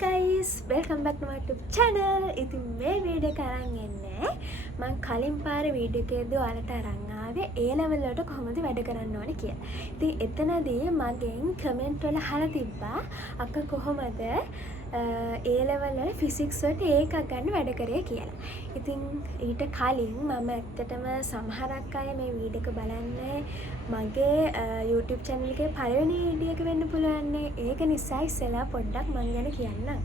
guys, welcome back to my YouTube channel. ඉතින් මේ video එක අරන් එන්නේ මම කලින් පාරේ වීඩියෝ එකේදී ඔයාලට අරන් ආවේ A level වලට කොහොමද වැඩ කරන්න ඕනේ කියලා. ඉතින් එතනදී මගෙන් කමෙන්ට් වල අහලා තිබ්බා අක්කා කොහොමද A level වල ෆිසික්ස් වලට එකක් ගන්න වැඩ කරේ කියලා. ඉතින් ඊට කලින් මම ඇත්තටම සමහරක් අය මේ වීඩියෝ එක බලන්නේ මගේ YouTube channel එකේ පළවෙනි වීඩියෝ එක වෙන්න පුළුවන්. ඒක නිසා ඉස්සෙල්ලා පොඩ්ඩක් මං ගැන කියන්නම්.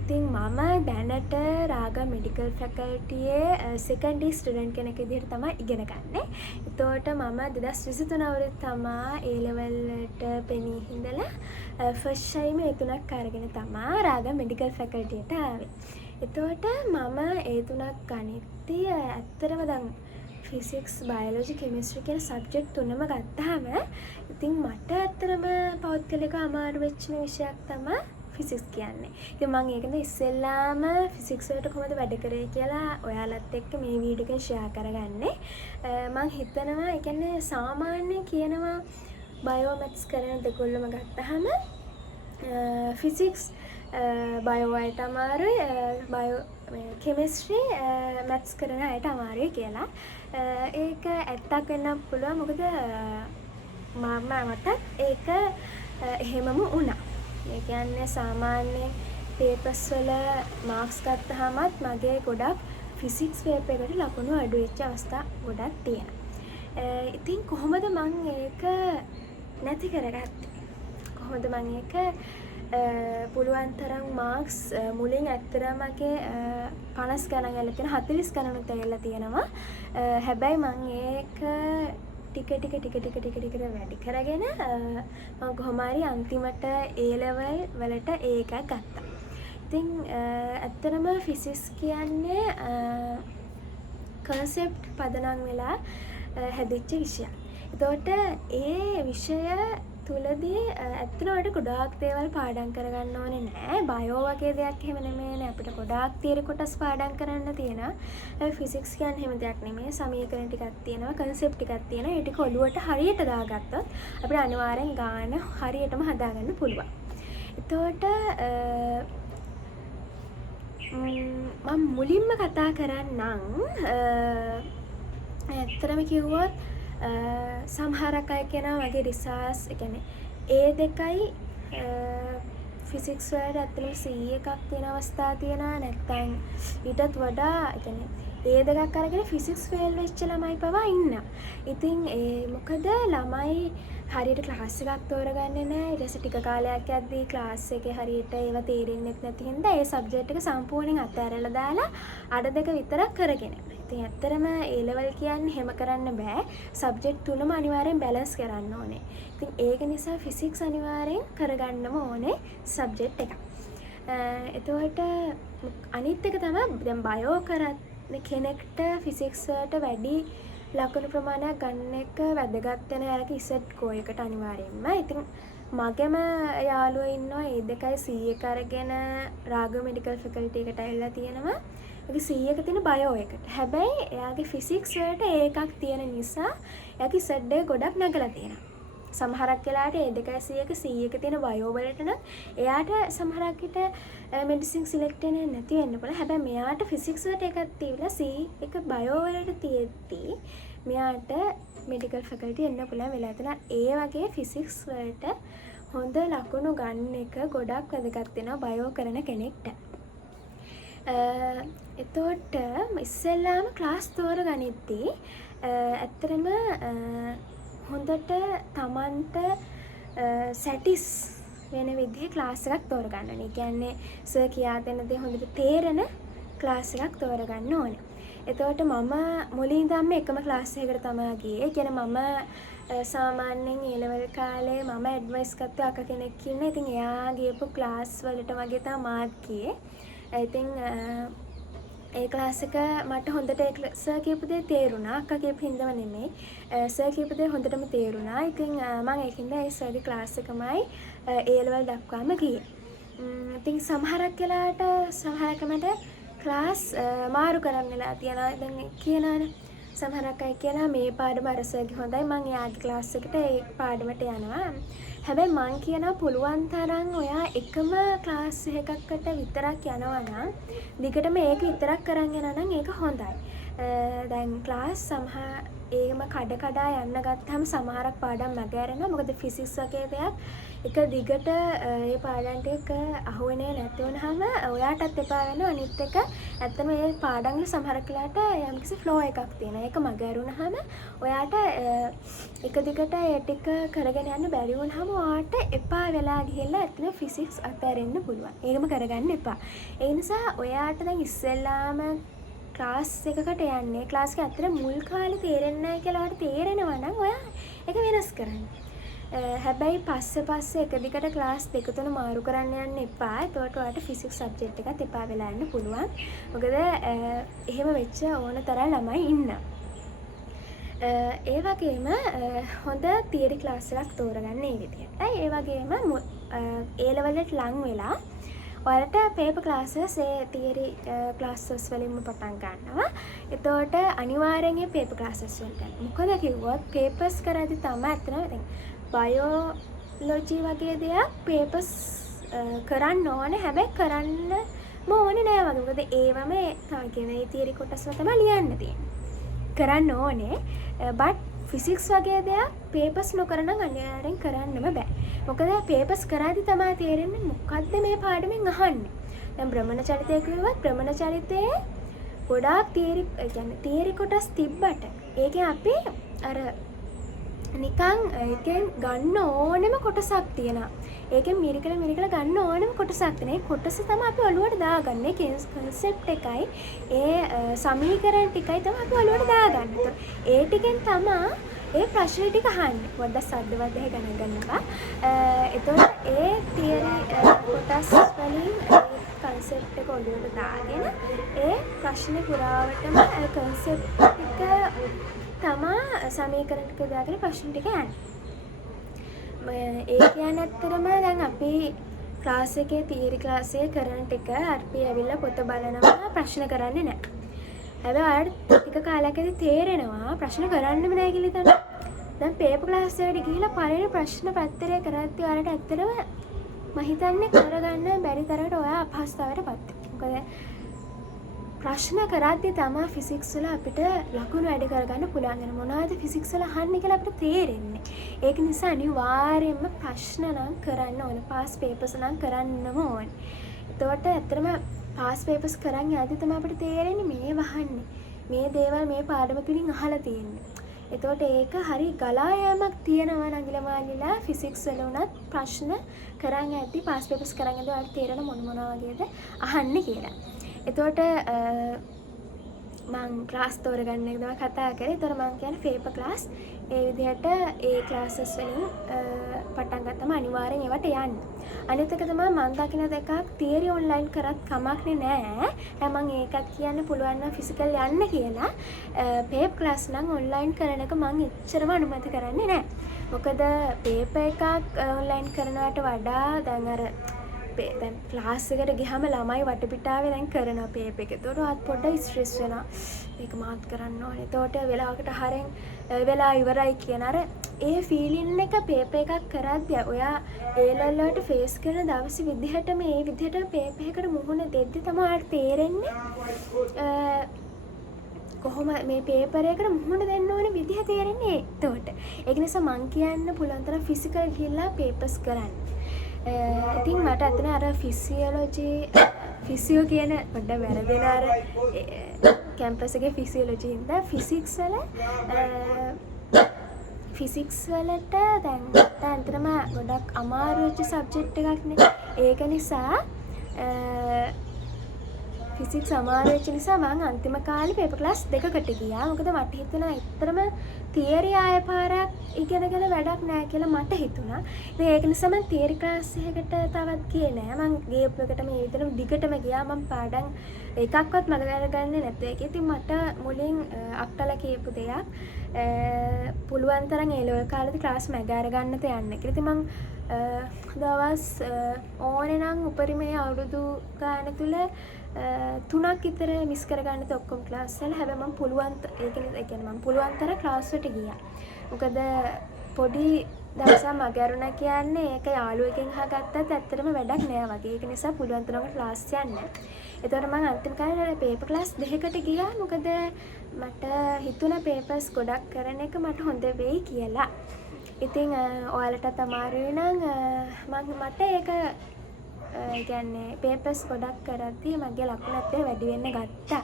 ඉතින් මම දැනට රාගා මෙඩිකල් ෆැකල්ටියේ සෙකන්ඩ් ඉයර් ස්ටුඩන්ට් කෙනෙක් විදිහට තමයි ඉගෙන ගන්නෙ. ඒතකොට මම 2023 අවුරුද්දේ තමයි A level වලට පෙනී හිඳලා ෆස්ට් ටයිම් ඒ තුනක් අරගෙන තමයි රාගා මෙඩිකල් ෆැකල්ටියට ආවේ. ඒතකොට මම ඒ තුනක් ගනිද්දී ඇත්තටම දැන් ෆිසික්ස් බයොලොජි කෙමිස්ට්‍රි කියන සබ්ජෙක්ට් තුනම ගත්තාම ඉතින් මට ඇත්තටම පෞද්ගලික අමාරු වෙච්ච විෂයක් තමයි ෆිසික්ස් කියන්නේ. ඉතින් මම ඒකද ඉස්සෙල්ලාම ෆිසික්ස් වලට කොහොමද වැඩ කරේ කියලා ඔයාලත් එක්ක මේ වීඩියෝ එකෙන් ෂෙයා කරගන්නේ. මම හිතනවා ඒ කියන්නේ සාමාන්‍ය කියනවා බයෝ මැත්ස් කරන දෙකොල්ලම ගත්තාම ෆිසික්ස් බයෝ වලට අමාරුයි බයෝ කෙමිස්ට්‍රි මැත්ස් කරන අයට අමාරුයි කියලා. ඒක ඇත්තක් වෙන්න පුළුවන්. මොකද මට ඒක එහෙමම වුණා. ඒ කියන්නේ සාමාන්‍ය පේපර්ස් වල මාක්ස් ගත්තාමත් මගේ ගොඩක් ෆිසික්ස් පේපර් එකට ලකුණු අඩු වෙච්ච අවස්ථා ගොඩක් තියෙනවා. ඉතින් කොහොමද මම ඒක නැති කරගත්තේ? කොහොමද මම ඒක පුළුවන් තරම් මාක්ස් මුලින් ඇත්තටම මගේ 50 ගණන් ඇවිල්ලා තියෙන 40 ගණනුත් ඇවිල්ලා තියෙනවා. හැබැයි මම ඒක ටික වැඩි කරගෙන මම කොහොම හරි අන්තිමට A level වලට ඒක ගත්තා. ඉතින් ඇත්තටම ෆිසික්ස් කියන්නේ concept පදනම් වෙලා හැදිච්ච විෂයක්. ඒතකොට ඒ විෂය තුලදී ඇත්තට ගොඩාක් දේවල් පාඩම් කරගන්න ඕනේ නෑ. බයෝ වගේ දෙයක් එහෙම නෙමෙයිනේ. අපිට ගොඩාක් තියරි කොටස් පාඩම් කරන්න තියෙනවා. ෆිසික්ස් කියන්නේ එහෙම දෙයක් නෙමෙයි. සමීකරණ ටිකක් තියෙනවා, concept ටිකක් තියෙනවා. ඒ ටික ඔලුවට හරියට දාගත්තොත් අපිට අනිවාර්යෙන් ගාන හරියටම හදාගන්න පුළුවන්. එතකොට මම මුලින්ම කතා කරන්නම් ඇත්තටම කිව්වොත් සමහරක් අය කියනවා මගේ රිසර්ච් ඒ කියන්නේ A2යි ෆිසික්ස් වලට ඇත්තටම C එකක් තියෙන අවස්ථා තියෙනවා. නැත්නම් ඊටත් වඩා ඒ කියන්නේ A2ක් අරගෙන ෆිසික්ස් ෆේල් වෙච්ච ළමයි පවා ඉන්නවා. ඉතින් මොකද ළමයි හරියට ක්ලාස් එකක් තෝරගන්නේ නැහැ. ඊට පස්සේ ටික කාලයක් යද්දී ක්ලාස් එකේ හරියට ඒවා තේරෙන්නේ නැති හින්දා ඒ සබ්ජෙක්ට් එක සම්පූර්ණයෙන් අතහැරලා දාලා අඩ දෙක විතරක් කරගෙන. ඉතින් ඇත්තටම A level කියන්නේ හැම කරන්න බෑ. සබ්ජෙක්ට් තුනම අනිවාර්යෙන් බැලන්ස් කරන්න ඕනේ. ඉතින් ඒක නිසා ෆිසික්ස් අනිවාර්යෙන් කරගන්නම ඕනේ සබ්ජෙක්ට් එකක්. එතකොට අනිත් එක තමයි දැන් බයෝ කරත් කෙනෙක්ට ෆිසික්ස් වලට වැඩි ලකුණු ප්‍රමාණයක් ගන්න එක වැදගත් වෙන යාලගේ ඉසෙට් කෝ එකට අනිවාර්යෙන්ම. ඉතින් මගේම යාළුවෝ ඉන්නවා A2යි C එක අරගෙන රාගා මෙඩිකල් ෆැකල්ටි එකට ඇවිල්ලා තියෙනවා. ඒකේ C එක තියෙන බයෝ එකට. හැබැයි එයාගේ ෆිසික්ස් වලට එකක් තියෙන නිසා එයාගේ ඉසෙට් එක ගොඩක් නැගලා තියෙනවා. සමහරක් වෙලාවට A2යි C එක C එක තියෙන බයෝ වලට නම් එයාට සමහරක් විට මෙඩිසින් සිලෙක්ට් වෙන්නේ නැති වෙන්න පුළුවන්. හැබැයි මෙයාට ෆිසික්ස් වලට එකක් තියලා C එක බයෝ වලට තියෙද්දි මෙයාට මෙඩිකල් ෆැකල්ටි එන්න පුළුවන් වෙලා තියෙනවා. ඒ වගේ ෆිසික්ස් වලට හොඳ ලකුණු ගන්න එක ගොඩක් වැදගත් වෙනවා බයෝ කරන කෙනෙක්ට. එතකොට ඉස්සෙල්ලාම ක්ලාස් තෝරගනිද්දී ඇත්තටම හොඳට තමන්ට සැටිස් වෙන විදිහේ ක්ලාස් එකක් තෝරගන්න ඕනේ. ඒ කියන්නේ සර් කියා දෙන දේ හොඳට තේරෙන ක්ලාස් එකක් තෝරගන්න ඕනේ. එතකොට මම මුලින් ඉඳන්ම එකම ක්ලාස් එකකට තමයි ගියේ. ඒ කියන්නේ මම සාමාන්‍යයෙන් A level කාලේ මම ඇඩ්වයිස් ගත්ත අක්ක කෙනෙක් ඉන්නේ. ඉතින් එයා ගියපු ක්ලාස් වලට වගේ තමයි මාත් ගියේ. ඉතින් ඒ ක්ලාස් එක මට හොඳට සර් කියපු දේ තේරුණා. අක්කා කියපු හින්දාම නෙමෙයි. සර් කියපු දේ හොඳටම තේරුණා. ඉතින් මම ඒකින්ද ඒ සර්ගේ ක්ලාස් එකමයි A level දක්වාම ගියේ. ඉතින් සමහරක් වෙලාවට සමහරක් මට ක්ලාස් මාරු කරන්න වෙලා තියෙනවා. දැන් කියනවානේ සමහරක් අය කියනවා මේ පාඩම අර සර්ගේ හොඳයි මම එයාගේ ක්ලාස් එකට ඒ පාඩමට යනවා. හැබැයි මං කියනවා පුළුවන් තරම් ඔයා එකම ක්ලාස් එකකට විතරක් යනවා නම් දිගටම ඒක විතරක් කරන් යනවා නම් ඒක හොඳයි. දැන් ක්ලාස් සමහර ඒම කඩා යන්න ගත්තාම සමහරක් පාඩම් මගහැරෙනවා. මොකද ෆිසික්ස් වගේ දෙයක් එක දිගට ඒ පාඩම් ටික අහුවෙන්නේ නැති වුනහම ඔයාටත් එපා වෙනවා. අනිත් එක ඇත්තම මේ පාඩම් වල සමහර වෙලාවට යම්කිසි ෆ්ලෝ එකක් තියෙනවා. ඒක මගහැරුණාම ඔයාට එක දිගට ඒ ටික කරගෙන යන්න බැරි වුනහම ඔයාට එපා වෙලා ගිහිල්ලා ඇත්තම ෆිසික්ස් අතහැරෙන්න පුළුවන්. ඒකම කරගන්න එපා. ඒ නිසා ඔයාට දැන් ඉස්සෙල්ලාම ක්ලාස් එකකට යන්නේ ක්ලාස් එක ඇත්තට මුල් කාලේ තේරෙන්නේ නැහැ කියලා ඔයාලට තේරෙනවා නම් ඔයා ඒක වෙනස් කරන්න. හැබැයි පස්සේ එක දිගට ක්ලාස් දෙක තුන මාරු කරන්න යන්න එපා. ඒකට ඔයාලට ෆිසික්ස් සබ්ජෙක්ට් එකත් එපා වෙලා යන්න පුළුවන්. මොකද එහෙම වෙච්ච ඕන තරම් ළමයි ඉන්නවා. ඒ වගේම හොඳ තියරි ක්ලාස් එකක් තෝරගන්න මේ විදිහට. ඒ වගේම A level එකට ලං වෙලා ඔයාලට පේපර් ක්ලාසස් ඒ තියරි ක්ලාසස් වලින්ම පටන් ගන්නවා. එතකොට අනිවාර්යෙන් මේ පේපර් ක්ලාසස් වලට යන්න. මොකද කිව්වොත් පේපර්ස් කරද්දී තමයි අතන දැන් බයෝලොජි වගේ දෙයක් පේපර්ස් කරන්න ඕනේ. හැබැයි කරන්න ඕනේ නෑ වගේ. මොකද ඒවම තමයි කියන්නේ තියරි කොටස්ම තමයි ලියන්න තියෙන්නේ. කරන්න ඕනේ. බට් ෆිසික්ස් වගේ දෙයක් පේපර්ස් නොකරන අනිවාර්යෙන් කරන්නම බෑ. මොකද පේපර්ස් කරද්දී තමයි තේරෙන්නේ මොකද්ද මේ පාඩමෙන් අහන්නේ. දැන් භ්‍රමණ චලිතය කිව්වත් භ්‍රමණ චලිතයේ ගොඩාක් තියරි කියන්නේ තියරි කොටස් තිබ්බට ඒකෙන් අපි අර නිකන් ඒකෙන් ගන්න ඕනෙම කොටසක් තියෙනවා. ඒකෙන් මිරිකල ගන්න ඕනෙම කොටසක් තියෙනවා. ඒ කොටස තමයි අපි ඔළුවට දාගන්නේ. කන්සෙප්ට් එකයි ඒ සමීකරණ ටිකයි තමයි අපි ඔළුවට දාගන්නේ. ඒ ටිකෙන් තමයි ඒ ප්‍රශ්න ටික අහන්නේ. පොඩ්ඩක් සද්දවත් දෙක ගණන් ගන්නවා. එතකොට ඒ තියරි කොටස් වලින් කන්සෙප්ට් එක ඔළුවට දාගෙන ඒ ප්‍රශ්නේ පුරාවටම කන්සෙප්ට් එක තමා සමීකරණ ටික දාගෙන ප්‍රශ්න ටික යන්නේ. ඒ කියන්නේ ඇත්තටම දැන් අපි ක්ලාස් එකේ තියරි ක්ලාස් එකේ කරන ටික අපි ඇවිල්ලා පොත බලනවා ප්‍රශ්න කරන්නේ නැහැ. හැබැයි අර ටික කාලයකදී තේරෙනවා ප්‍රශ්න කරන්නෙම නැහැ කියලා තමයි. දැන් පේපර් ක්ලාස් එකට ගිහිල්ලා පළවෙනි ප්‍රශ්න පත්‍රය කරද්දී ඔයාලට ඇත්තටම මම හිතන්නේ කරගන්න බැරි තරමට ඔයා අපහසුතාවයටපත් වෙනවා. මොකද ප්‍රශ්න කරද්දී තමයි ෆිසික්ස් වල අපිට ලකුණු වැඩි කරගන්න පුළුවන්. වෙන මොනවද ෆිසික්ස් වල අහන්නේ කියලා අපිට තේරෙන්නේ. ඒක නිසා අනිවාර්යයෙන්ම ප්‍රශ්න නම් කරන්න ඕනේ. පාස් පේපර්ස් නම් කරන්නම ඕනේ. එතකොට ඇත්තටම පාස් පේපර්ස් කරන් යද්දී තමයි අපිට තේරෙන්නේ මේ වහන්නේ. මේ දේවල් මේ පාඩම තුලින් අහලා තියෙන්නේ. එතකොට ඒක හරි ගලා යෑමක් තියෙනවා නංගිලා මාලිලා ෆිසික්ස් වල උනත් ප්‍රශ්න කරන් යද්දී පාස් පේපර්ස් කරන් යද්දී ඔයාලට තේරෙන මොනවා වගේද අහන්නේ කියලා. එතකොට මං ක්ලාස් තෝරගන්න එක තමයි කතා කරේ. ඒතර මං කියන්නේ පේපර් ක්ලාස් ඒ විදිහට ඒ ක්ලාසස් වලින් පටන් ගත්තම අනිවාර්යෙන් ඒවට යන්න. අනිත් එක තමයි මං දකින දෙකක් තියරි ඔන්ලයින් කරත් කමක් නෑ. මං ඒකත් කියන්න පුළුවන් නම් ෆිසිකල් යන්න කියලා. පේපර් ක්ලාස් නම් ඔන්ලයින් කරන එක මං එච්චරම අනුමත කරන්නේ නෑ. මොකද පේපර් එකක් ඔන්ලයින් කරනවට වඩා දැන් අර දැන් ක්ලාස් එකට ගියාම ළමයි වටපිටාවේ දැන් කරන පේපර් එක. ඒතකොට ආත් පොඩ්ඩක් ස්ට්‍රෙස් වෙනවා. මේක මාත් කරන්න ඕනේ. ඒතකොට වෙලාවකට හරෙන් වෙලා ඉවරයි කියන අර ඒ ෆීලින් එක පේපර් එකක් කරද්දී ඔයා ඒ ලෙවල් වලට ෆේස් කරන දවසේ විදිහට මේ විදිහට පේපර් එකට මුහුණ දෙද්දි තමයි ඔයාලට තේරෙන්නේ කොහොම මේ පේපර් එකට මුහුණ දෙන්න ඕනේ විදිහ තේරෙන්නේ. ඒතකොට ඒක නිසා මං කියන්න පුළුවන් තරම් ෆිසිකල් ගිහිල්ලා පේපර්ස් කරන්න. ඉතින් මට අතන අර ෆිසියොලොජි ෆිසියෝ කියන පොඩ්ඩක් වැරදෙන අර කැම්පස් එකේ ෆිසියොලොජි ඉඳලා ෆිසික්ස් වලට දැන් අතරම ගොඩක් අමාරු වෙච්ච සබ්ජෙක්ට් එකක් නේ. ඒක නිසා ෆිසික්ස් අමාරු වෙච්ච නිසා මම අන්තිම කාලේ පේපර් ක්ලාස් දෙකකට ගියා. මොකද මට හිතුණා ඇත්තටම තියරි ආය පාරක් ඉගෙනගෙන වැඩක් නැහැ කියලා මට හිතුණා. ඉතින් ඒක නිසා මම තියරි ක්ලාස් එකකට තවත් ගියේ නෑ. මම ගේප් එකට මේ විතරම දිගටම ගියා. මම පාඩම් එකක්වත් මග ගන්නේ නැත්නම් ඒක. ඉතින් මට මුලින් අක්කලා කියපු දෙයක් පුළුවන් තරම් ඒ ලෙවල් කාලේදී ක්ලාස් මග අරගන්නත යන්න කියලා. ඉතින් මම දවස් ඕනේ නම් උපරිමයේ අවුරුදු ගාන තුල 3ක් විතර මිස් කරගන්නත් ඔක්කොම ක්ලාස් වල. හැබැයි මම පුළුවන් ඒ කියන්නේ මම පුළුවන් තරම් ක්ලාස් වලට ගියා. මොකද පොඩි දවසක් මගේ අරුණා කියන්නේ ඒක යාළුවෙක්ගෙන් අහගත්තත් ඇත්තටම වැඩක් නෑ වගේ. ඒක නිසා පුළුවන් තරම් ක්ලාස් යන්න. ඒතකොට මම අන්තිම කාලේ පේපර් ක්ලාස් දෙකකට ගියා. මොකද මට හිතුණා පේපර්ස් ගොඩක් කරන එක මට හොඳ වෙයි කියලා. ඉතින් ඔයාලටත් අමාරුයි නම් මට ඒක කියන්නේ පේපර්ස් ගොඩක් කරද්දී මගේ ලකුණත් වැඩි වෙන්න ගත්තා.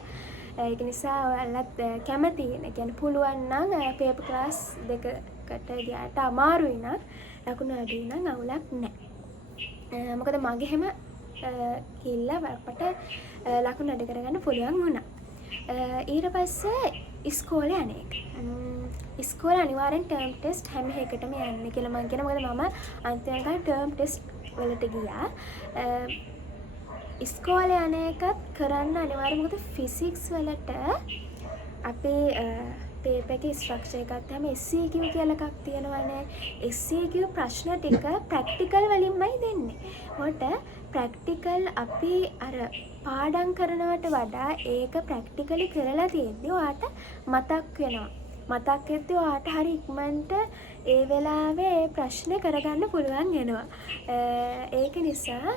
ඒක නිසා ඔයාලත් කැමති කියන්නේ පුළුවන් නම් පේපර් ක්ලාස් දෙකකට ගියාට අමාරුයි නම් ලකුණු අඩු නම් අවුලක් නැහැ. මොකද මගේ හැම කිල්ල අපට ලකුණු අඩු කරගන්න පුළුවන් වුණා. ඊට පස්සේ ඉස්කෝලේ අනේක. ඉස්කෝලේ අනිවාර්යෙන් ටර්ම් ටෙස්ට් හැම එකටම යන්න කියලා මම කියනවා. මොකද මම අන්තිම කාලේ ටර්ම් ටෙස්ට් වලට ගියා. ඉස්කෝලේ අනේකත් කරන්න අනිවාර්යයෙන්. මොකද ෆිසික්ස් වලට අපේ පේපර් එකේ ස්ට්‍රක්චර් එකක් තමයි SCQ කියලා එකක් තියෙනවානේ. SCQ ප්‍රශ්න ටික ප්‍රැක්ටිකල් වලින්මයි දෙන්නේ. මොකට ප්‍රැක්ටිකල් අපි අර පාඩම් කරනවට වඩා ඒක ප්‍රැක්ටිකලි කරලා තියෙද්දි ඔයාට මතක් වෙනවා. මතක් වෙද්දි ඔයාට හරි ඉක්මනට ඒ වෙලාවේ ඒ ප්‍රශ්නේ කරගන්න පුළුවන් වෙනවා. ඒක නිසා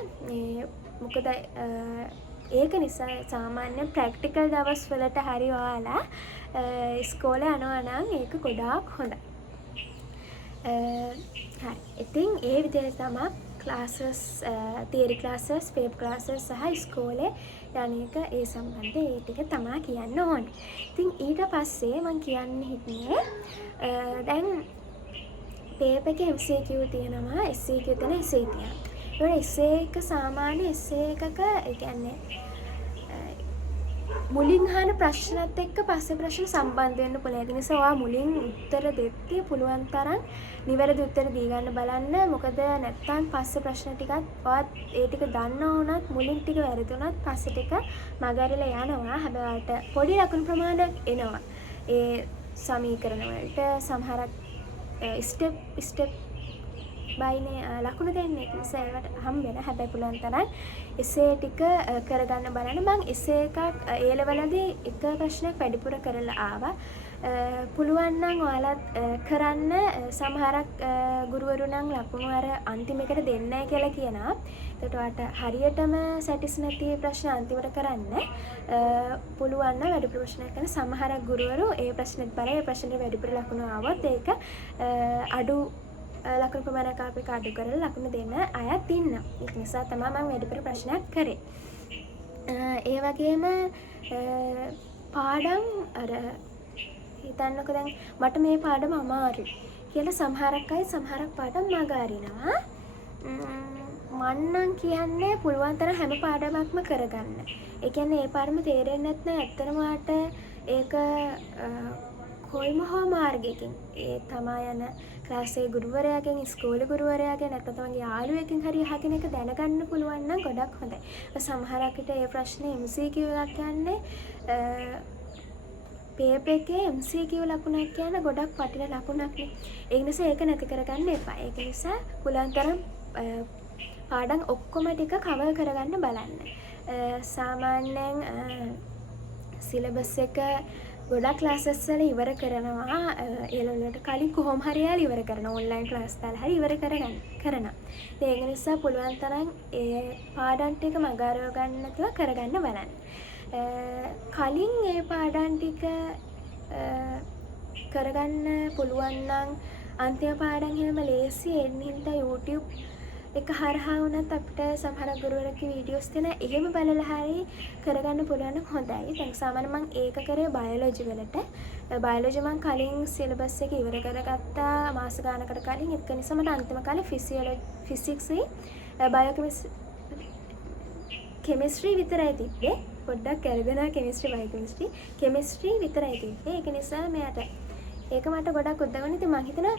මොකද ඒක නිසා සාමාන්‍ය ප්‍රැක්ටිකල් දවස් වලට හරි ඔයාලා ඉස්කෝලේ යනවා නම් ඒක ගොඩාක් හොඳයි. හරි. ඉතින් ඒ විදිහට තමයි classes theory classes paper classes සහ ඉස්කෝලේ යන එක ඒ සම්බන්ධයෙන් ඒ ටික තමයි කියන්න ඕනේ. ඉතින් ඊට පස්සේ මම කියන්න හිතන්නේ දැන් පේපර් එකේ MCQ තියෙනවා, SCQ තියෙනවා, essay තියෙනවා. ඒ essay එක සාමාන්‍ය essay එකක ඒ කියන්නේ මුලින් අහන ප්‍රශ්නත් එක්ක පස්සේ ප්‍රශ්න සම්බන්ධ වෙන්න පුළුවන්. ඒ නිසා ඔයා මුලින් උත්තර දෙද්දී පුළුවන් තරම් නිවැරදි උත්තර දී ගන්න බලන්න. මොකද නැත්තම් පස්සේ ප්‍රශ්න ටිකත් ඔයාත් ඒ ටික දන්නා වුණත් මුලින් ටික වැරදි වුණත් පස්සේ ටික මගහැරලා යනවා. හැබැයි ඔයාලට පොඩි ලකුණු ප්‍රමාණයක් එනවා. ඒ සමීකරණ වලට සමහරක් ස්ටෙප් බයිනේ ලකුණු දෙන්නේ. ඒ නිසා ඒකට හම් වෙන. හැබැයි පුළුවන් තරම් එසේ ටික කරගන්න බලන්න. මම එසේ එකක් ඒ ලෙවලදී එක ප්‍රශ්නයක් වැඩිපුර කරලා ආවා. පුළුවන් නම් ඔයාලත් කරන්න. සමහරක් ගුරුවරු නම් ලකුණු අර අන්තිම එකට දෙන්නේ නැහැ කියලා කියනවා. ඒකට ඔයාලට හරියටම සැටිස් නැති ප්‍රශ්න අන්තිමට කරන්න. පුළුවන් නම් වැඩිපුර ප්‍රශ්නයක් කරන සමහරක් ගුරුවරු ඒ ප්‍රශ්නෙත් බලලා ඒ ප්‍රශ්නෙට වැඩිපුර ලකුණු ආවොත් ඒක අඩු ලකුණු ප්‍රමාණයක් අපිට අඩු කරලා ලකුණු දෙන්න අයත් ඉන්නවා. ඒක නිසා තමයි මම වැඩිපුර ප්‍රශ්නයක් කරේ. ඒ වගේම පාඩම් අර හිතන්නකෝ දැන් මට මේ පාඩම අමාරුයි කියලා සමහරක් අය සමහරක් පාඩම් මග අරිනවා. මන්නම් කියන්නේ පුළුවන් තරම් හැම පාඩමක්ම කරගන්න. ඒ කියන්නේ ඒ පාඩම තේරෙන්නේ නැත්නම් ඇත්තටම වාට ඒක කොයිම හෝ මාර්ගයකින් ඒ තමා යන ක්ලාස් එකේ ගුරුවරයාගෙන් ඉස්කෝලේ ගුරුවරයාගෙන් නැත්නම් තමන්ගේ යාළුවෙක්ගෙන් හරි අහගෙන එක දැනගන්න පුළුවන් නම් ගොඩක් හොඳයි. සමහරක් විට ඒ ප්‍රශ්නේ MCQ එකක් යන්නේ පේපර් එකේ MCQ ලකුණක් කියන ගොඩක් වටින ලකුණක් නේ. ඒ නිසා ඒක නැති කරගන්න එපා. ඒක නිසා පුළුවන් තරම් පාඩම් ඔක්කොම ටික කවර් කරගන්න බලන්න. සාමාන්‍යයෙන් සිලබස් එක ගොඩක් ක්ලාසස් වල ඉවර කරනවා. ඒ වලට කලින් කොහොම හරි යාලා ඉවර කරනවා. ඔන්ලයින් ක්ලාස් දාලා හරි ඉවර කරනවා. ඒක නිසා පුළුවන් තරම් ඒ පාඩම් ටික මගහරව ගන්න නැතුව කරගන්න බලන්න. කලින් ඒ පාඩම් ටික කරගන්න පුළුවන් නම් අන්තිම පාඩම් හැම ලේසි එන්නින්ද YouTube එක හරහා වුණත් අපිට සමහර ගුරුවරයෙක්ගේ වීඩියෝස් තියෙන එහෙම බලලා හරි කරගන්න පුළුවන් නම් හොඳයි. දැන් සාමාන්‍යයෙන් මම ඒක කරේ බයොලොජි වලට. බයොලොජි මම කලින් සිලබස් එක ඉවර කරගත්තා මාස ගානකට කලින්. ඒක නිසා මට අන්තිම කාලේ ෆිසික්ස්යි කෙමිස්ට්‍රි විතරයි තිබ්බේ. පොඩ්ඩක් වැරදුනා කෙමිස්ට්‍රි බයෝකෙමිස්ට්‍රි. කෙමිස්ට්‍රි විතරයි තිබ්බේ. ඒක නිසා මෙයාට ඒක මට ගොඩක් උදව් වුණා. ඉතින් මම හිතනවා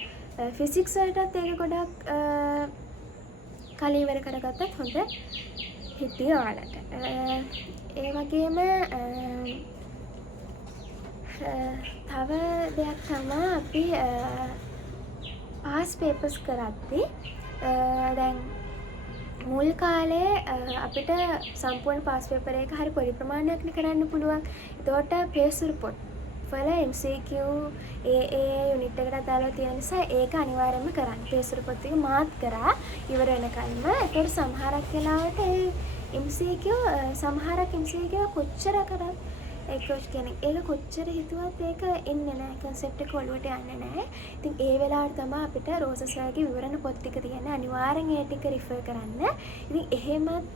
ෆිසික්ස් වලටත් ඒක ගොඩක් කලින් ඉවර කරගත්තත් හොඳ හිටිය ඔයාලට. ඒ වගේම තව දෙයක් තමයි අපි පාස් පේපර්ස් කරද්දී දැන් මුල් කාලේ අපිට සම්පූර්ණ පාස් පේපර් එක හරි පොඩි ප්‍රමාණයක් නේ කරන්න පුළුවන්. එතකොට පේස් රිපෝට් වල MCQ ඒ යුනිට් එකට දාලා තියෙන නිසා ඒක අනිවාර්යයෙන්ම කරන්න. පේසුරු පොත් ටික මාත් කරා ඉවර වෙනකල්ම. ඒකට සමහරක් වෙලාවට ඒ MCQ සමහරක් MCQ කොච්චර කරත් ඒක කියන්නේ ඒක කොච්චර හිතුවත් ඒක එන්නේ නැහැ. concept එක ඔළුවට යන්නේ නැහැ. ඉතින් ඒ වෙලාවට තමයි අපිට රෝසස් සර්ගේ විවරණ පොත් ටික තියෙන්නේ. අනිවාර්යෙන් ඒ ටික රිෆර් කරන්න. ඉතින් එහෙමත්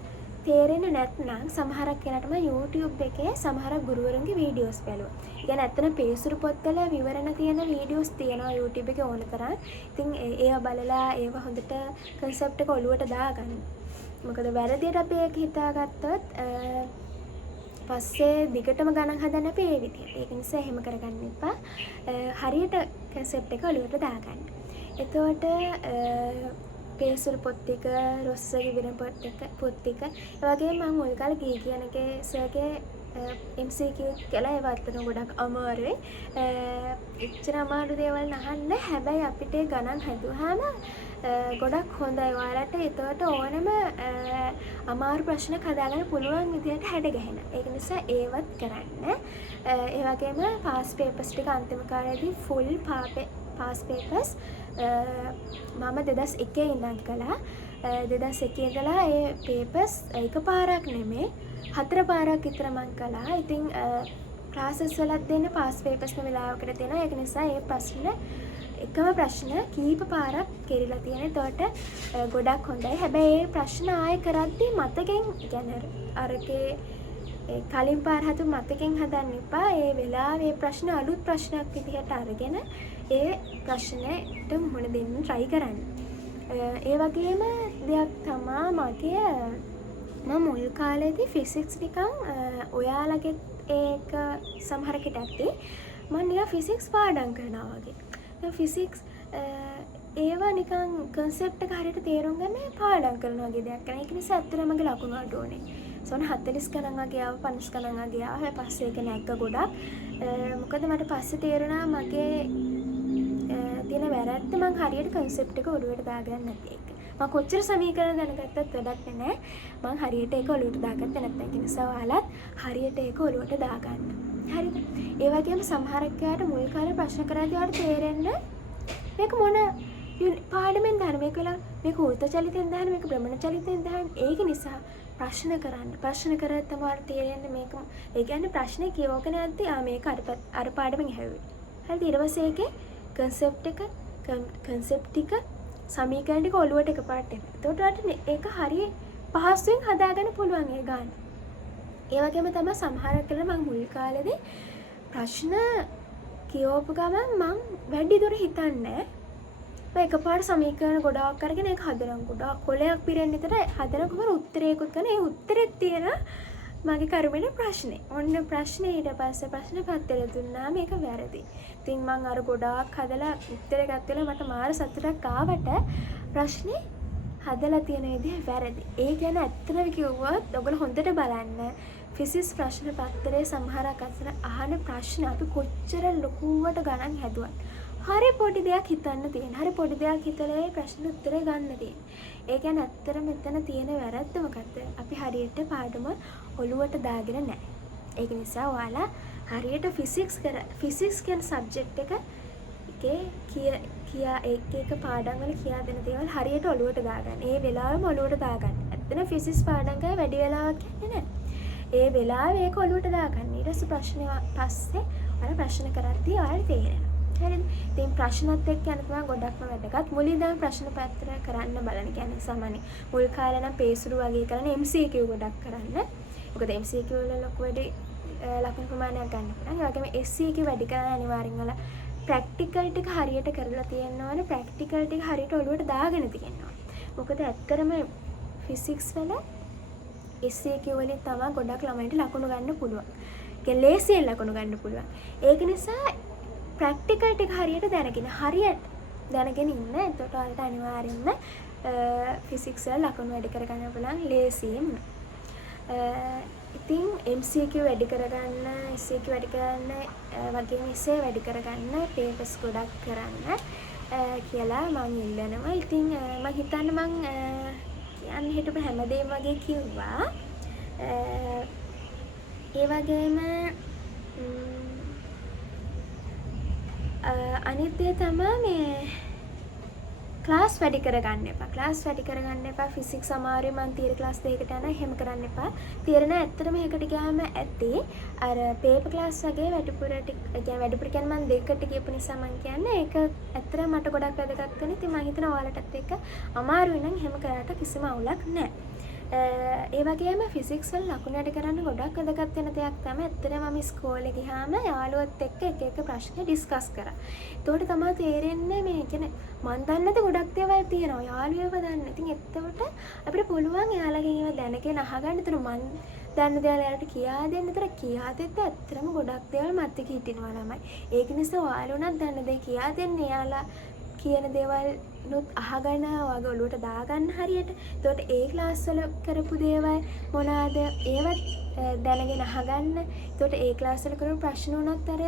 තේරෙන්නේ නැත්නම් සමහරක් වෙලාවට මම YouTube එකේ සමහර ගුරුවරුන්ගේ වීඩියෝස් බැලුවා. ඒ කියන්නේ ඇත්තටම පේසුරු පොත්වල විවරණ තියෙන වීඩියෝස් තියෙනවා YouTube එකේ ඕන තරම්. ඉතින් ඒවා බලලා ඒව හොඳට concept එක ඔළුවට දාගන්න. මොකද වැරදියට අපි ඒක හිතාගත්තොත් පස්සේ දිගටම ගණන් හදන්න අපේ ඒ විදියට. ඒක නිසා එහෙම කරගන්න එපා. හරියට concept එක ඔළුවට දාගන්න. එතකොට පේසුරු පොත් ටික, රොස්සගේ විවරණ පොත් ටික, ඒ වගේම මම මුල් කාලේ ගිහි කියන එකේ සර්ගේ MCQ කියලා ඒව අතන ගොඩක් අමාරුයි. එච්චර අමාරු දේවල් නහන්න. හැබැයි අපිට ගණන් හදුවාම ගොඩක් හොඳයි. ඔයාලට එතකොට ඕනම අමාරු ප්‍රශ්නයක් හදාගන්න පුළුවන් විදියට හැඩ ගැහෙන. ඒක නිසා ඒවත් කරන්න. ඒ වගේම පාස් පේපර්ස් ටික අන්තිම කාලේදී ෆුල් පාස් පේපර්ස් මම 2001 ඉඳන් කළා. 2001 ඉඳලා ඒ පේපර්ස් එකපාරක් නෙමෙයි 4 පාරක් විතර මම කළා. ඉතින් ක්ලාසස් වලත් දෙන්න පාස් පේපර්ස් වෙලාවකට දෙනවා. ඒක නිසා ඒ එකම ප්‍රශ්න කීප පාරක් කෙරිලා තියෙන. ඒකට ගොඩක් හොඳයි. හැබැයි ඒ ප්‍රශ්න ආයෙ කරද්දී මතකෙන් කියන්නේ අරකේ කලින් පාර හතු මතකෙන් හදන්න එපා. ඒ වෙලාවේ ප්‍රශ්න අලුත් ප්‍රශ්නයක් විදිහට අරගෙන ඒ ප්‍රශ්නෙට මුහුණ දෙන්න try කරන්න. ඒ වගේම දෙයක් තමා මගේ මම මුල් කාලේදී ෆිසික්ස් නිකන් ඔයාලගේ ඒක සමහරකට ඇත්තේ මම නිකන් ෆිසික්ස් පාඩම් කරනවා වගේ. දැන් ෆිසික්ස් ඒවා නිකන් concept එක හරියට තේරුම් ගන්න පාඩම් කරනවා වගේ දෙයක් කරන. ඒක නිසා ඇත්තටම මගේ ලකුණු අඩු වුණේ. සෝන 40 ගණන් වගේ ආව 50 ගණන් වගේ ආව. ඊට පස්සේ ඒක නැග්ග ගොඩක්. මොකද මට පස්සේ තේරුණා මගේ තියෙන වැරද්ද මම හරියට concept එක ඔළුවට දාගන්න නැති එක. මම කොච්චර සමීකරණ දැනගත්තත් වැඩක් නැහැ. මම හරියට ඒක ඔළුවට දාගත්තේ නැත්නම් ඒ නිසා ඔයාලත් හරියට ඒක ඔළුවට දාගන්න. හරිද? ඒ වගේම සමහරක් යාට මුල් කාලේ ප්‍රශ්න කරද්දී ඔයාලට තේරෙන්න මේක මොන පාඩමෙන් දාන මේක වෙලා මේක උල්ත චලිතෙන් දාන මේක භ්‍රමණ චලිතෙන් දාන. ඒක නිසා ප්‍රශ්න කරන්න. ප්‍රශ්න කරද්දී තමයි තේරෙන්නේ මේක. ඒ කියන්නේ ප්‍රශ්නේ කියවගෙන යද්දී මේක අර පාඩමෙන් ඇහුවේ. හරිද? ඊට පස්සේ ඒකේ concept ටික සමීකරණ ටික ඔළුවට එකපාරට එනවා. එතකොට ඔයාලට ඒක හරිය පහසුවෙන් හදාගන්න පුළුවන් ඒ ගන්න. ඒ වගේම තමයි සමහරක් වෙලාව මම මුල් කාලේදී ප්‍රශ්න කියවපු ගමන් මම වැඩි දුර හිතන්නේ මම එකපාරට සමීකරණ ගොඩාක් අරගෙන ඒක හදනවා. ගොඩාක් කොලයක් පිරෙන්න විතර හදනකොම උත්තරයකුත් ගන්න. ඒ උත්තරෙත් තියෙන මගේ කර්මෙන ප්‍රශ්නේ. ඔන්න ප්‍රශ්නේ ඊට පස්සේ ප්‍රශ්න පත්‍රය දුන්නා මේක වැරදි. ඉතින් මම අර ගොඩාක් හදලා උත්තරේ ගත්තලා මට මාර සතුටක් ආවට ප්‍රශ්නේ හදලා තියෙන විදිහ වැරදි. ඒ ගැන ඇත්තටම කිව්වොත් ඔයගොල්ලෝ හොඳට බලන්න. ෆිසික්ස් ප්‍රශ්න පත්‍රයේ සමහරක් අතර අහන ප්‍රශ්න අපි කොච්චර ලොකුවට ගණන් හැදුවත් හරි පොඩි දෙයක් හිතන්න තියෙන. හරි පොඩි දෙයක් හිතලා ඒ ප්‍රශ්න උත්තරේ ගන්න තියෙන. ඒ කියන්නේ ඇත්තටම මෙතන තියෙන වැරද්ද මොකද්ද? අපි හරියට පාඩම ඔළුවට දාගෙන නැහැ. ඒක නිසා ඔයාලා හරියට ෆිසික්ස් කියන සබ්ජෙක්ට් එක පාඩම් වල කියා දෙන දේවල් හරියට ඔළුවට දාගන්න. ඒ වෙලාවෙම ඔළුවට දාගන්න. ඇත්තටම ෆිසික්ස් පාඩම් කරලා වැඩි වෙලාවක් යන්නේ නැහැ. ඒ වෙලාවේ ඒක ඔළුවට දාගන්න. ඊට පස්සේ ප්‍රශ්නේ පස්සේ අර ප්‍රශ්න කරද්දී ඔයාලට තේරෙනවා. හරිද? ඉතින් ප්‍රශ්නත් එක්ක යන තමයි ගොඩක්ම වැදගත්. මුලින් ඉඳන් ප්‍රශ්න පත්‍ර කරන්න බලන්න. කියන්නේ සාමාන්‍ය මුල් කාලේ නම් පේසුරු වගේ කරන MCQ ගොඩක් කරන්න. මොකද MCQ වල ලොකු වැඩි ලකුණු ප්‍රමාණයක් ගන්න පුළුවන්. ඒ වගේම SCQ වැඩි කරන අනිවාර්යෙන් වල ප්‍රැක්ටිකල් ටික හරියට කරලා තියෙනවනේ. ප්‍රැක්ටිකල් ටික හරියට ඔළුවට දාගෙන තියෙනවා. මොකද ඇත්තටම ෆිසික්ස් වල SCQ වලින් තමයි ගොඩක් ළමයින්ට ලකුණු ගන්න පුළුවන්. ඒ ලේසියෙන් ලකුණු ගන්න පුළුවන්. ඒක නිසා ප්‍රැක්ටිකල් ටික හරියට දැනගෙන ඉන්න. එතකොට ඔයාලට අනිවාර්යෙන්ම ෆිසික්ස් වල ලකුණු වැඩි කරගන්න පුළුවන් ලේසියෙන්. ඉතින් MCQ වැඩි කරගන්න, SCQ වැඩි කරන්න, වගේම essay වැඩි කරගන්න, papers ගොඩක් කරන්න කියලා මම ඉල්ලනවා. ඉතින් මම හිතන්නේ මම කියන්නේ හිටපු හැමදේම වගේ කිව්වා. ඒ වගේම අනිත් දේ තමයි මේ ක්ලාස් වැඩි කරගන්න එපා. ක්ලාස් වැඩි කරගන්න එපා. ෆිසික්ස් අමාරුයි මං තියරි ක්ලාස් දෙකකට යනවා. එහෙම කරන්න එපා. තියරි නෑ ඇත්තටම එකකට ගියාම ඇති. අර පේපර් ක්ලාස් වගේ වැඩිපුර කියන්නේ වැඩිපුර කියන්නේ මං දෙකකට ගියපු නිසා මං කියන්නේ ඒක ඇත්තටම මට ගොඩක් වැදගත් වෙන. ඉතින් මං හිතනවා ඔයාලටත් ඒක අමාරුයි නම් එහෙම කරාට කිසිම අවුලක් නෑ. ඒ වගේම ෆිසික්ස් වල ලකුණු වැඩි කරන්න ගොඩක් වැදගත් වෙන දෙයක් තමයි ඇත්තටම මම ඉස්කෝලේ ගියාම යාළුවොත් එක්ක එක එක ප්‍රශ්න ඩිස්කස් කරා. ඒතකොට තමයි තේරෙන්නේ මේ කියන්නේ මන් දන්නද ගොඩක් දේවල් තියෙනවා යාළුවෝව දන්න. ඉතින් එතකොට අපිට පුළුවන් එයාලගෙන් ඒවා දැනගෙන අහගන්න. ඒතර මන් දන්න දේවල් එයාලට කියා දෙන්න. ඒතර කියා දෙද්ද ඇත්තටම ගොඩක් දේවල් මතක හිටිනවා ළමයි. ඒක නිසා ඔයාලා උනත් දන්න දේ කියා දෙන්න. එයාලා කියන දේවල් නුත් අහගන්න වගේ ඔලුවට දාගන්න හරියට. එතකොට ඒ ක්ලාස් වල කරපු දේවල් මොනවාද ඒවත් දැනගෙන අහගන්න. එතකොට ඒ ක්ලාස් වල කරපු ප්‍රශ්න උනත් අර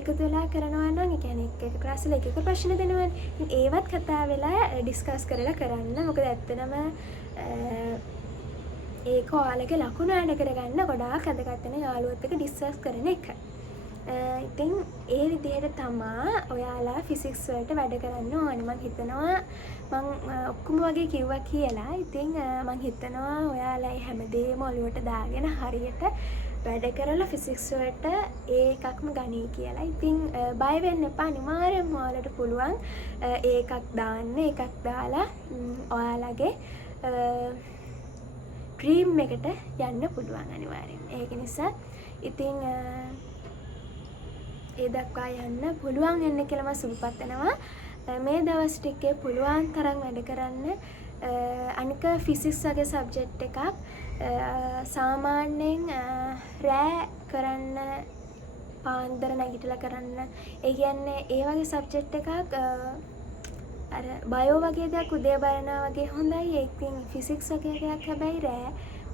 එකතු වෙලා කරනවා නම් ඒ කියන්නේ එක ක්ලාස් වල එක එක ප්‍රශ්න දෙනවනේ. ඉතින් ඒවත් කතා වෙලා ඩිස්කස් කරලා කරන්න. මොකද ඇත්තටම ඒක ඔයාලගේ ලකුණු ඇඩ කරගන්න ගොඩාක් වැදගත් වෙන යාළුවොත් එක්ක ඩිස්කස් කරන එක. ඉතින් ඒ විදිහට තමා ඔයාලා ෆිසික්ස් වලට වැඩ කරන්න ඕනේ. මං හිතනවා මං ඔක්කොම වගේ කිව්වා කියලා. ඉතින් මං හිතනවා ඔයාලා හැමදේම ඔලුවට දාගෙන හරියට වැඩ කරලා ෆිසික්ස් වලට ඒකක්ම ගනී කියලා. ඉතින් බය වෙන්න එපා. අනිවාර්යෙන්ම ඔයාලට පුළුවන් ඒකක් දාන්න. ඒකක් දාලා ඔයාලගේ ඩ්‍රීම් එකට යන්න පුළුවන් අනිවාර්යෙන්. ඒක නිසා ඉතින් ඒ දක්වා යන්න පුළුවන් වෙන්න කියලා මම සුබපත් වෙනවා. මේ දවස් ටිකේ පුළුවන් තරම් වැඩ කරන්න. අනික ෆිසික්ස් වගේ සබ්ජෙක්ට් එකක් සාමාන්‍යයෙන් රෑ කරන්න පාන්දර නැගිටලා කරන්න. ඒ කියන්නේ ඒ වගේ සබ්ජෙක්ට් එකක් අර බයෝ වගේ දෙයක් උදේ බලනවා වගේ හොඳයි. ඒකෙන් ෆිසික්ස් වගේ දෙයක් හැබැයි රෑ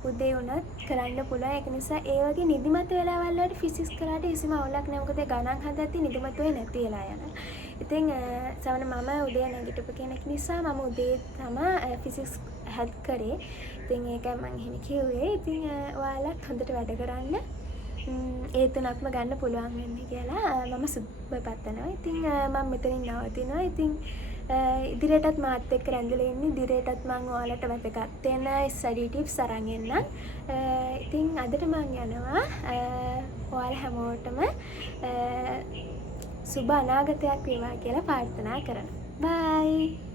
උදේ උනත් කරන්න පුළුවන්. ඒක නිසා ඒ වගේ නිදිමත වෙලාවල් වලට ෆිසික්ස් කරාට කිසිම අවුලක් නැහැ. මොකද ගණන් හදද්දී නිදිමත වෙන්නේ නැති වෙලා යනවා. ඉතින් සමහර මම උදේ නැගිටපු කෙනෙක් නිසා මම උදේ තමයි ෆිසික්ස් හැද් කරේ. ඉතින් ඒකයි මම එහෙම කිව්වේ. ඉතින් ඔයාලත් හොඳට වැඩ කරන්න. ඒ තුනක්ම ගන්න පුළුවන් වෙන්නේ කියලා මම සුබපත් වෙනවා. ඉතින් මම මෙතනින් නවතිනවා. ඉතින් ඉදිරියටත් මාත් එක්ක රැඳිලා ඉන්න. ඉදිරියටත් මම ඔයාලට වැදගත් වෙන ස්ටඩි ටිප්ස් අරන් එන්නම්. ඉතින් අදට මම යනවා. ඔයාලා හැමෝටම සුබ අනාගතයක් වේවා කියලා ප්‍රාර්ථනා කරනවා. බයි.